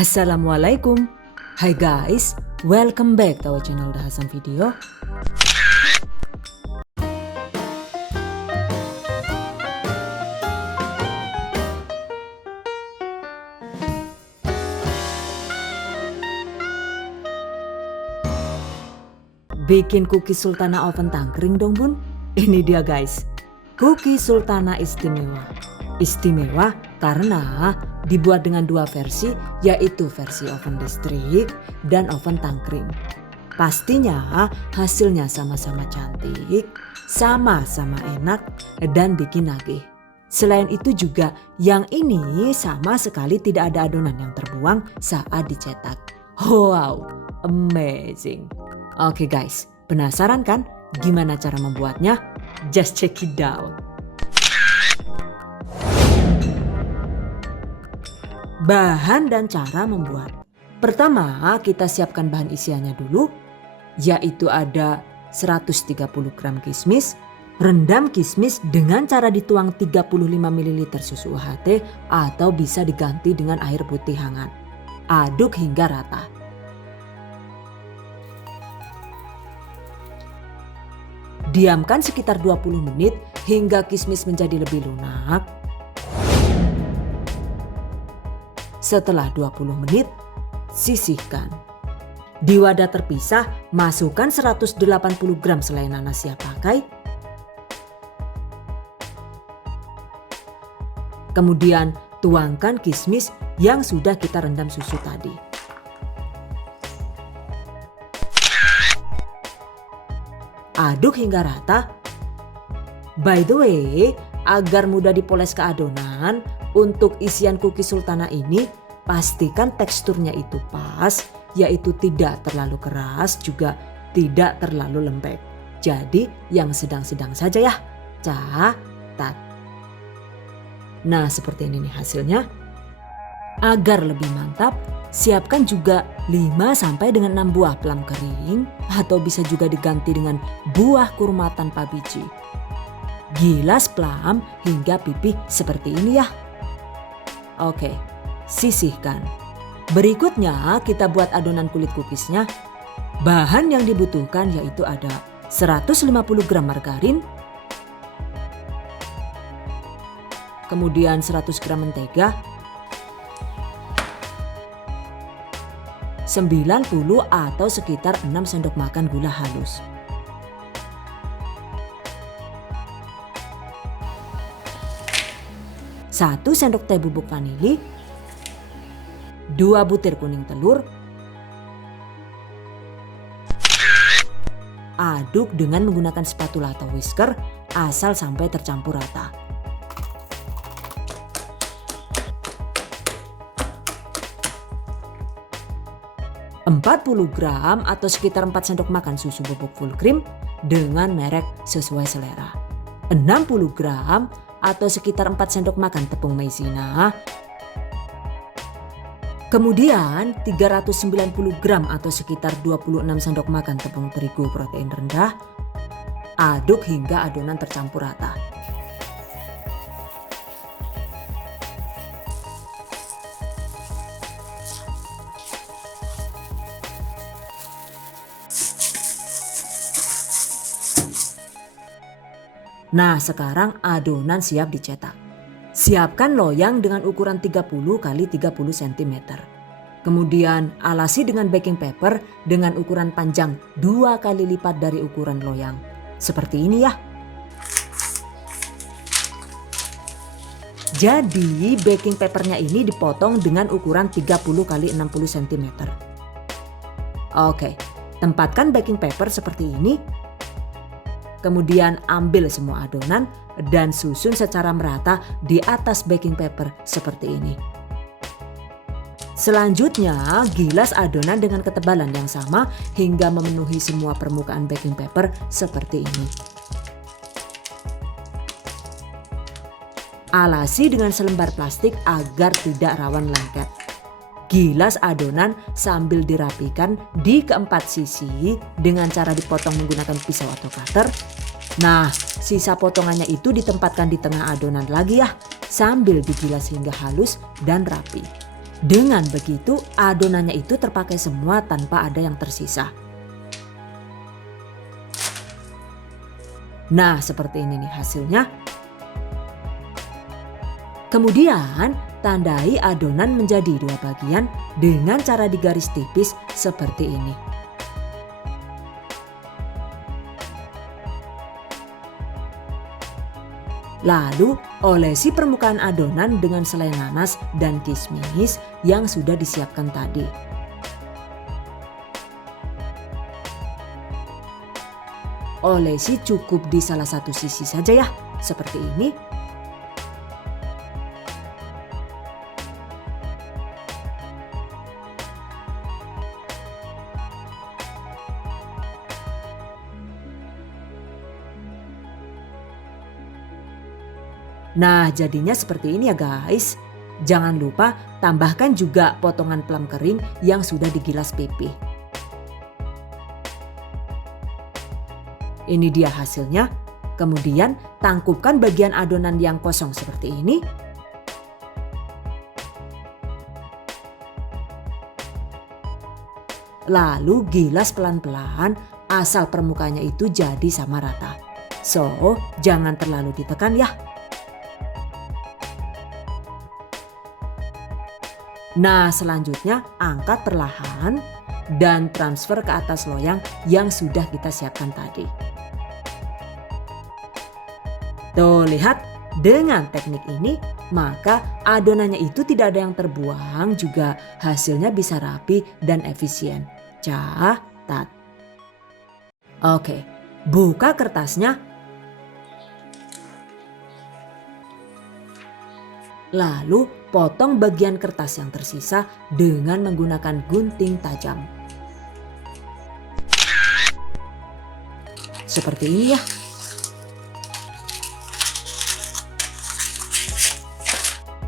Assalamualaikum. Hai guys, welcome back to our channel The Hasan Video. Bikin cookies sultana oven tangkring dong bun. Ini dia guys, cookies sultana istimewa. Istimewa karena dibuat dengan dua versi, yaitu versi oven listrik dan oven tangkring. Pastinya hasilnya sama-sama cantik, sama-sama enak dan bikin nagih. Selain itu juga yang ini sama sekali tidak ada adonan yang terbuang saat dicetak. Wow, amazing. Oke guys, penasaran kan gimana cara membuatnya? Just check it out. Bahan dan cara membuat. Pertama, kita siapkan bahan isiannya dulu, yaitu ada 130 gram kismis. Rendam kismis dengan cara dituang 35 ml susu UHT atau bisa diganti dengan air putih hangat. Aduk hingga rata. Diamkan sekitar 20 menit hingga kismis menjadi lebih lunak. Setelah 20 menit, sisihkan. Di wadah terpisah, masukkan 180 gram selai nanas siap pakai. Kemudian tuangkan kismis yang sudah kita rendam susu tadi. Aduk hingga rata. By the way, agar mudah dipoles ke adonan, untuk isian cookies sultana ini pastikan teksturnya itu pas, yaitu tidak terlalu keras juga tidak terlalu lembek. Jadi yang sedang-sedang saja ya, catat. Nah seperti ini nih hasilnya. Agar lebih mantap, siapkan juga 5 sampai dengan 6 buah plum kering atau bisa juga diganti dengan buah kurma tanpa biji. Gilas plum hingga pipih seperti ini ya. Oke, sisihkan. Berikutnya kita buat adonan kulit cookiesnya. Bahan yang dibutuhkan yaitu ada 150 gram margarin, kemudian 100 gram mentega, 90 atau sekitar 6 sendok makan gula halus. Satu sendok teh bubuk vanili, 2 butir kuning telur. Aduk dengan menggunakan spatula atau whisker asal sampai tercampur rata. Empat 40 gram atau sekitar 4 sendok makan susu bubuk full cream dengan merek sesuai selera. 60 gram atau sekitar 4 sendok makan tepung maizena. Kemudian 390 gram atau sekitar 26 sendok makan tepung terigu protein rendah. Aduk hingga adonan tercampur rata. Nah sekarang adonan siap dicetak. Siapkan loyang dengan ukuran 30 x 30 cm. Kemudian alasi dengan baking paper dengan ukuran panjang 2 kali lipat dari ukuran loyang. Seperti ini ya. Jadi baking papernya ini dipotong dengan ukuran 30 x 60 cm. Oke, tempatkan baking paper seperti ini. Kemudian ambil semua adonan dan susun secara merata di atas baking paper seperti ini. Selanjutnya gilas adonan dengan ketebalan yang sama hingga memenuhi semua permukaan baking paper seperti ini. Alasi dengan selembar plastik agar tidak rawan lengket. Gilas adonan sambil dirapikan di keempat sisi dengan cara dipotong menggunakan pisau atau cutter. Nah, sisa potongannya itu ditempatkan di tengah adonan lagi ya, sambil digilas hingga halus dan rapi. Dengan begitu adonannya itu terpakai semua tanpa ada yang tersisa. Nah, seperti ini nih hasilnya. Kemudian tandai adonan menjadi 2 bagian dengan cara digaris tipis seperti ini. Lalu olesi permukaan adonan dengan selai nanas dan kismis yang sudah disiapkan tadi. Olesi cukup di salah satu sisi saja ya, seperti ini. Nah, jadinya seperti ini ya guys. Jangan lupa tambahkan juga potongan plum kering yang sudah digilas pipih. Ini dia hasilnya. Kemudian tangkupkan bagian adonan yang kosong seperti ini. Lalu gilas pelan-pelan asal permukaannya itu jadi sama rata. So, jangan terlalu ditekan ya. Nah, selanjutnya angkat perlahan dan transfer ke atas loyang yang sudah kita siapkan tadi. Tuh, lihat, dengan teknik ini maka adonannya itu tidak ada yang terbuang, juga hasilnya bisa rapi dan efisien. Catat. Oke, buka kertasnya. Lalu potong bagian kertas yang tersisa dengan menggunakan gunting tajam. Seperti ini ya.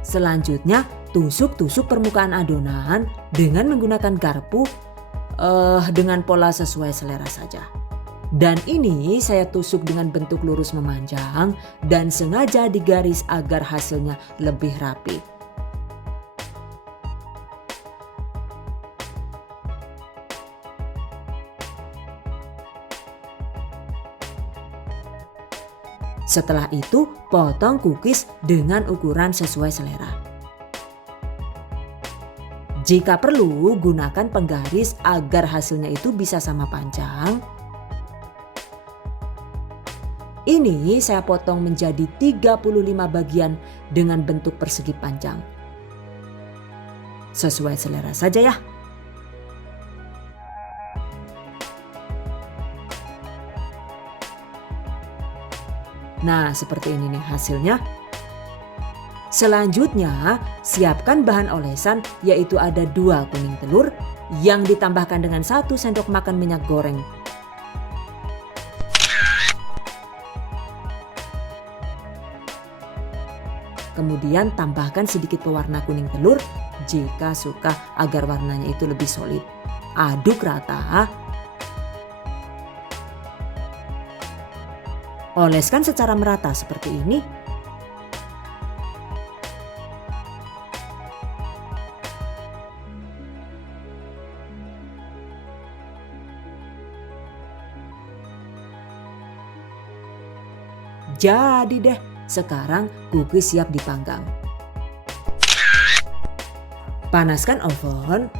Selanjutnya tusuk-tusuk permukaan adonan dengan menggunakan garpu dengan pola sesuai selera saja. Dan ini saya tusuk dengan bentuk lurus memanjang dan sengaja digaris agar hasilnya lebih rapi. Setelah itu, potong cookies dengan ukuran sesuai selera. Jika perlu, gunakan penggaris agar hasilnya itu bisa sama panjang. Ini saya potong menjadi 35 bagian dengan bentuk persegi panjang. Sesuai selera saja ya. Nah, seperti ini nih hasilnya. Selanjutnya, siapkan bahan olesan, yaitu ada 2 kuning telur yang ditambahkan dengan 1 sendok makan minyak goreng. Kemudian tambahkan sedikit pewarna kuning telur jika suka agar warnanya itu lebih solid. Aduk rata. Oleskan secara merata seperti ini. Jadi deh, sekarang cookies siap dipanggang. Panaskan oven.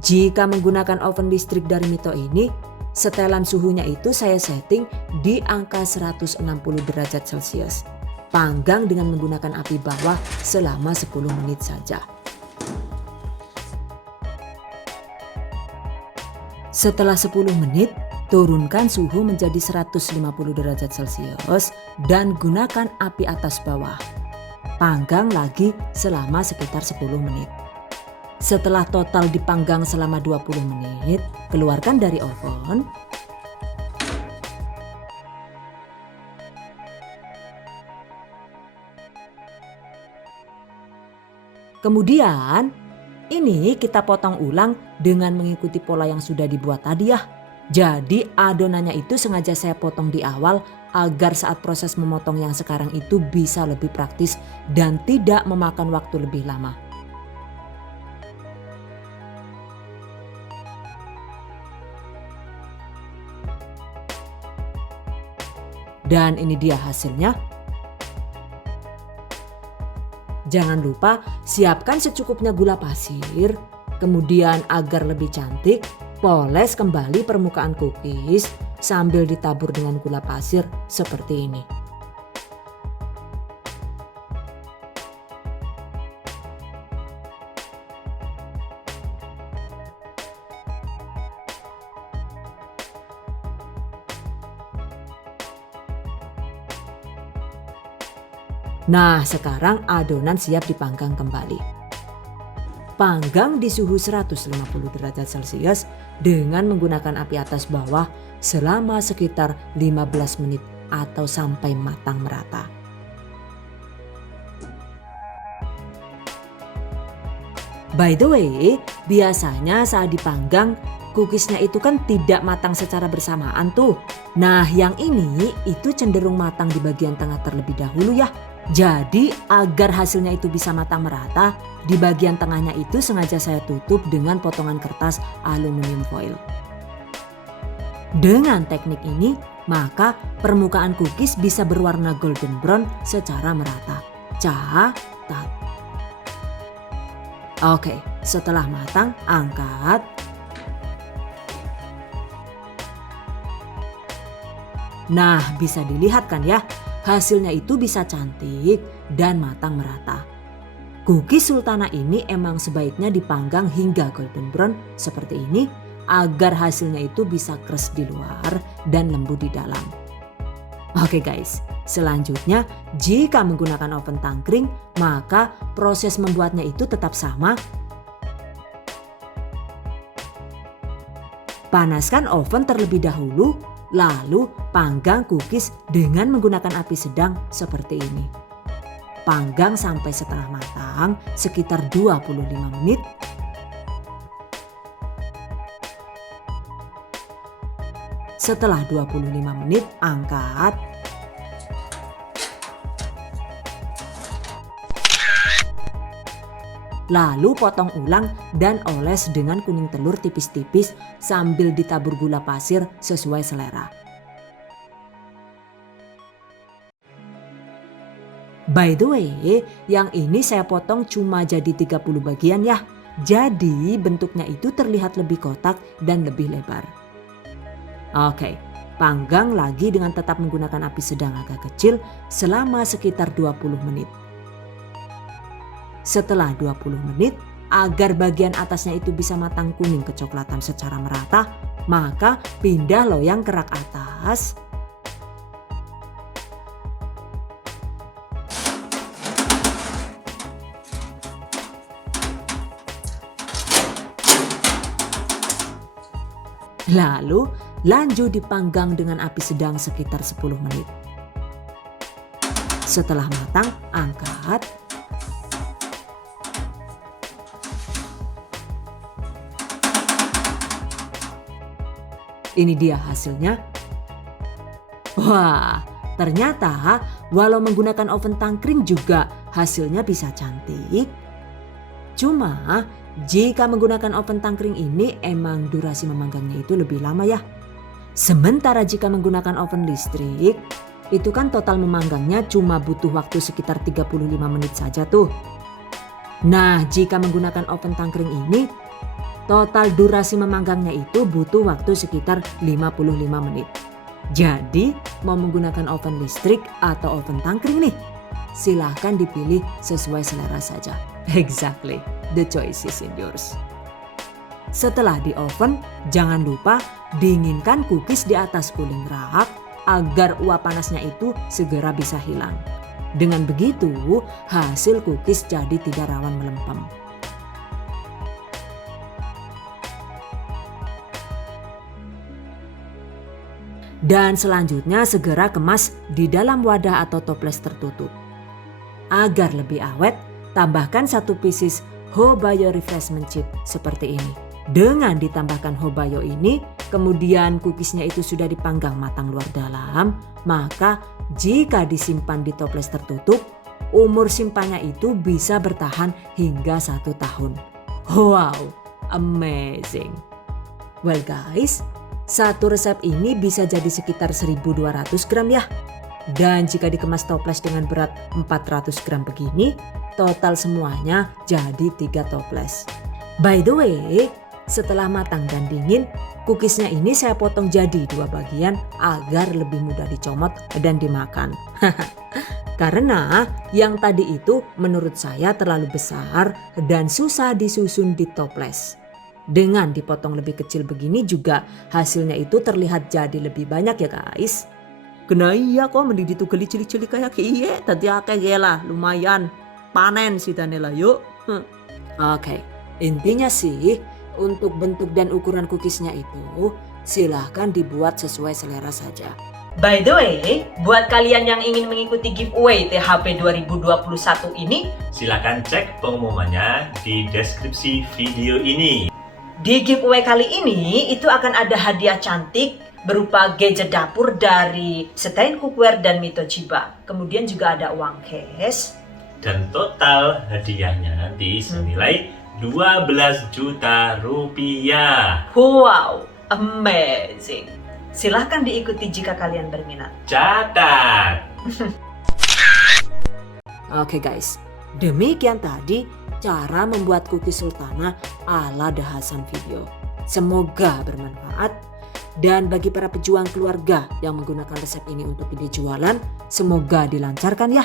Jika menggunakan oven listrik dari Mito ini, setelan suhunya itu saya setting di angka 160 derajat Celcius. Panggang dengan menggunakan api bawah selama 10 menit saja. Setelah 10 menit, turunkan suhu menjadi 150 derajat Celcius dan gunakan api atas bawah. Panggang lagi selama sekitar 10 menit. Setelah total dipanggang selama 20 menit, keluarkan dari oven. Kemudian, ini kita potong ulang dengan mengikuti pola yang sudah dibuat tadi ya. Jadi adonannya itu sengaja saya potong di awal agar saat proses memotong yang sekarang itu bisa lebih praktis dan tidak memakan waktu lebih lama. Dan ini dia hasilnya. Jangan lupa siapkan secukupnya gula pasir. Kemudian agar lebih cantik, poles kembali permukaan cookies sambil ditabur dengan gula pasir seperti ini. Nah, sekarang adonan siap dipanggang kembali. Panggang di suhu 150 derajat Celcius dengan menggunakan api atas bawah selama sekitar 15 menit atau sampai matang merata. By the way, biasanya saat dipanggang, cookiesnya itu kan tidak matang secara bersamaan tuh. Nah, yang ini itu cenderung matang di bagian tengah terlebih dahulu ya. Jadi agar hasilnya itu bisa matang merata, di bagian tengahnya itu sengaja saya tutup dengan potongan kertas aluminium foil. Dengan teknik ini, maka permukaan cookies bisa berwarna golden brown secara merata. Catat. Oke, setelah matang, angkat. Nah, bisa dilihat kan ya, hasilnya itu bisa cantik dan matang merata. Cookies sultana ini emang sebaiknya dipanggang hingga golden brown seperti ini agar hasilnya itu bisa crush di luar dan lembut di dalam. Oke guys, selanjutnya jika menggunakan oven tangkring maka proses membuatnya itu tetap sama. Panaskan oven terlebih dahulu. Lalu panggang cookies dengan menggunakan api sedang seperti ini. Panggang sampai setengah matang sekitar 25 menit. Setelah 25 menit angkat. Lalu potong ulang dan oles dengan kuning telur tipis-tipis sambil ditabur gula pasir sesuai selera. By the way, yang ini saya potong cuma jadi 30 bagian ya. Jadi bentuknya itu terlihat lebih kotak dan lebih lebar. Oke, panggang lagi dengan tetap menggunakan api sedang agak kecil selama sekitar 20 menit. Setelah 20 menit, agar bagian atasnya itu bisa matang kuning kecoklatan secara merata, maka pindah loyang ke rak atas. Lalu lanjut dipanggang dengan api sedang sekitar 10 menit. Setelah matang, angkat. Ini dia hasilnya. Wah, ternyata walau menggunakan oven tangkring juga hasilnya bisa cantik. Cuma jika menggunakan oven tangkring ini emang durasi memanggangnya itu lebih lama ya. Sementara jika menggunakan oven listrik, itu kan total memanggangnya cuma butuh waktu sekitar 35 menit saja tuh. Nah, jika menggunakan oven tangkring ini, total durasi memanggangnya itu butuh waktu sekitar 55 menit. Jadi mau menggunakan oven listrik atau oven tangkring nih? Silahkan dipilih sesuai selera saja. Exactly, the choice is in yours. Setelah di oven, jangan lupa dinginkan cookies di atas cooling rack agar uap panasnya itu segera bisa hilang. Dengan begitu, hasil cookies jadi tidak rawan melempem. Dan selanjutnya segera kemas di dalam wadah atau toples tertutup. Agar lebih awet, tambahkan 1 pieces Hobayo refreshment chip seperti ini. Dengan ditambahkan Hobayo ini, kemudian cookiesnya itu sudah dipanggang matang luar dalam, maka jika disimpan di toples tertutup, umur simpannya itu bisa bertahan hingga 1 tahun. Wow, amazing. Well guys, satu resep ini bisa jadi sekitar 1200 gram ya. Dan jika dikemas toples dengan berat 400 gram begini, total semuanya jadi 3 toples. By the way, setelah matang dan dingin, cookiesnya ini saya potong jadi 2 bagian agar lebih mudah dicomot dan dimakan. Karena yang tadi itu menurut saya terlalu besar dan susah disusun di toples. Dengan dipotong lebih kecil begini juga hasilnya itu terlihat jadi lebih banyak ya guys. Kena iya kok mending ditugeli cilik-cilik kayak kiye tadi akeh lah lumayan panen sih Danela yuk. Oke, intinya sih untuk bentuk dan ukuran cookiesnya itu silahkan dibuat sesuai selera saja. By the way, buat kalian yang ingin mengikuti giveaway THP 2021 ini, Silakan cek pengumumannya di deskripsi video ini. di giveaway kali ini itu akan ada hadiah cantik berupa gadget dapur dari Stein Cookware dan Mitochiba. Kemudian juga ada uang cash. Dan total hadiahnya nanti senilai 12 juta rupiah. Wow, amazing. Silahkan diikuti jika kalian berminat. Catat! Oke guys, demikian tadi cara membuat cookies sultana ala The Hasan video. Semoga bermanfaat. Dan bagi para pejuang keluarga yang menggunakan resep ini untuk ide jualan, semoga dilancarkan ya.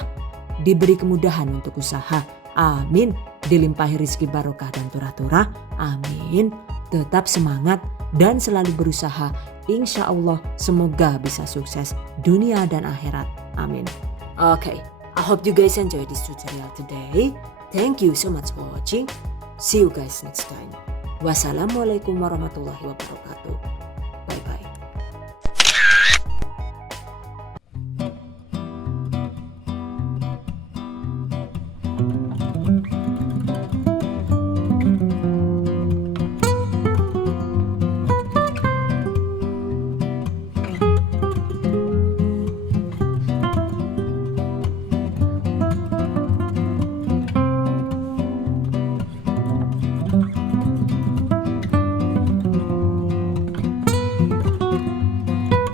Diberi kemudahan untuk usaha. Amin. Dilimpahi rezeki barokah dan turah-turah. Amin. Tetap semangat dan selalu berusaha. Insya Allah semoga bisa sukses dunia dan akhirat. Amin. Okay, I hope you guys enjoy this tutorial today. Thank you so much for watching. See you guys next time. Wassalamualaikum warahmatullahi wabarakatuh.